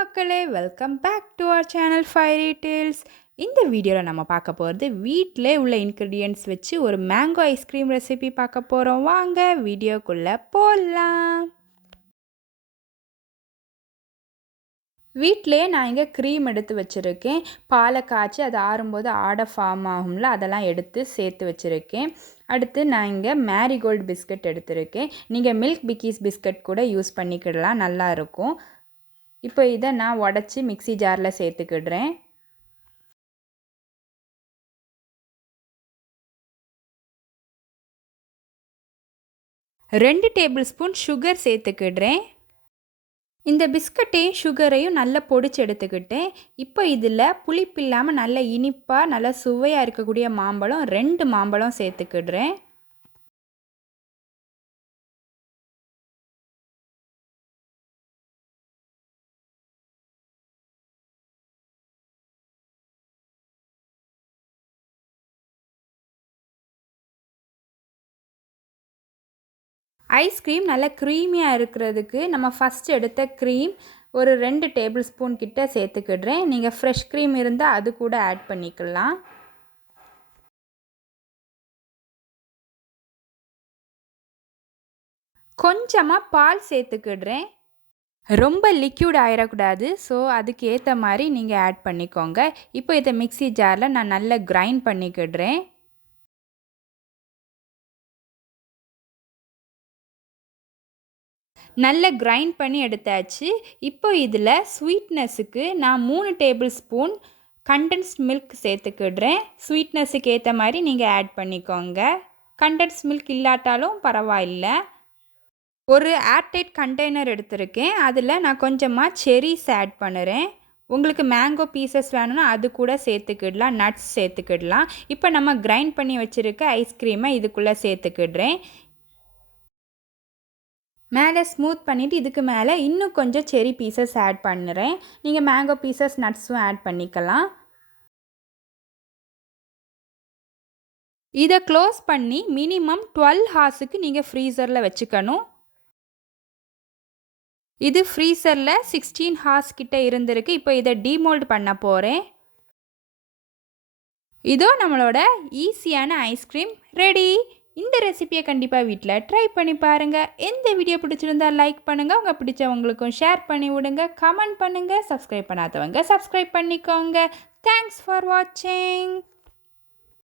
மக்களே, welcome back to our channel fairy tales. இந்த வீடியோவில் நம்ம பார்க்க போகிறது வீட்டிலே உள்ள இன்க்ரீடியன்ட்ஸ் வச்சு ஒரு மேங்கோ ஐஸ்கிரீம் ரெசிபி பார்க்க போகிறோம். வாங்க வீடியோக்குள்ளே போகலாம். வீட்டிலே நான் இங்கே க்ரீம் எடுத்து வச்சுருக்கேன். பாலை காய்ச்சி அது ஆறும்போது ஆடை ஃபார்ம் ஆகும்ல, அதெல்லாம் எடுத்து சேர்த்து வச்சுருக்கேன். அடுத்து நான் இங்கே மேரிகோல்டு பிஸ்கட் எடுத்திருக்கேன். நீங்கள் மில்க் பிக்கீஸ் பிஸ்கட் கூட யூஸ் பண்ணிக்கிடலாம், நல்லாயிருக்கும். இப்போ இதை நான் உடச்சி மிக்ஸி ஜாரில் சேர்த்துக்கிடுறேன். ரெண்டு டேபிள் ஸ்பூன் சுகர் சேர்த்துக்கிடுறேன். இந்த பிஸ்கட்டையும் சுகரையும் நல்லா பொடிச்சு எடுத்துக்கிட்டேன். இப்போ இதில் புளிப்பு இல்லாமல் நல்ல இனிப்பாக நல்லா சுவையாக இருக்கக்கூடிய மாம்பழம் 2 மாம்பழம் சேர்த்துக்கிடுறேன். ஐஸ்கிரீம் நல்லா க்ரீமியாக இருக்கிறதுக்கு நம்ம ஃபஸ்ட்டு எடுத்த க்ரீம் ஒரு 2 டேபிள் ஸ்பூன் கிட்ட சேர்த்துக்கிடுறேன். நீங்கள் ஃப்ரெஷ் க்ரீம் இருந்தால் அது கூட ஆட் பண்ணிக்கலாம். கொஞ்சமாக பால் சேர்த்துக்கிடுறேன். ரொம்ப லிக்யூட் ஆகிடக்கூடாது, ஸோ அதுக்கு ஏற்ற மாதிரி நீங்கள் ஆட் பண்ணிக்கோங்க. இப்போ இதை மிக்ஸி ஜாரில் நான் நல்லா கிரைண்ட் பண்ணிக்கிடுறேன். நல்லா கிரைண்ட் பண்ணி எடுத்தாச்சு. இப்போ இதில் ஸ்வீட்னஸுக்கு நான் 3 டேபிள் ஸ்பூன் கண்டென்ஸ்ட் மில்க் சேர்த்துக்கிடுறேன். ஸ்வீட்னஸுக்கு ஏற்ற மாதிரி நீங்கள் ஆட் பண்ணிக்கோங்க. கண்டென்ஸ்ட் மில்க் இல்லாட்டாலும் பரவாயில்ல. ஒரு ஏர்டைட் கண்டெய்னர் எடுத்திருக்கேன். அதில் நான் கொஞ்சமாக செரிஸ் ஆட் பண்ணுறேன். உங்களுக்கு மேங்கோ பீசஸ் வேணும்னா அது கூட சேர்த்துக்கிடலாம், நட்ஸ் சேர்த்துக்கிடலாம். இப்போ நம்ம கிரைண்ட் பண்ணி வச்சுருக்க ஐஸ்கிரீமை இதுக்குள்ளே சேர்த்துக்கிடுறேன். மேலே ஸ்மூத் பண்ணிவிட்டு இதுக்கு மேலே இன்னும் கொஞ்சம் செரி பீசஸ் ஆட் பண்ணுறேன். நீங்கள் மேங்கோ பீசஸ் நட்ஸும் ஆட் பண்ணிக்கலாம். இதை க்ளோஸ் பண்ணி மினிமம் 12 ஹார்ஸுக்கு நீங்கள் ஃப்ரீசரில் வச்சுக்கணும். இது ஃப்ரீசரில் 16 ஹார்ஸ் கிட்ட இருந்திருக்கு. இப்போ இதை டீமோல்ட் பண்ண போகிறேன். இதோ நம்மளோட ஈஸியான ஐஸ்கிரீம் ரெடி. இந்த ரெசிபியை கண்டிப்பாக வீட்டில் ட்ரை பண்ணி பாருங்கள். எந்த வீடியோ பிடிச்சிருந்தால் லைக் பண்ணுங்கள், உங்கள் பிடிச்சவங்களுக்கும் ஷேர் பண்ணி விடுங்க, கமெண்ட் பண்ணுங்கள், சப்ஸ்கிரைப் பண்ணாதவங்க சப்ஸ்கிரைப் பண்ணிக்கோங்க. தேங்க்ஸ் ஃபார் வாட்சிங்.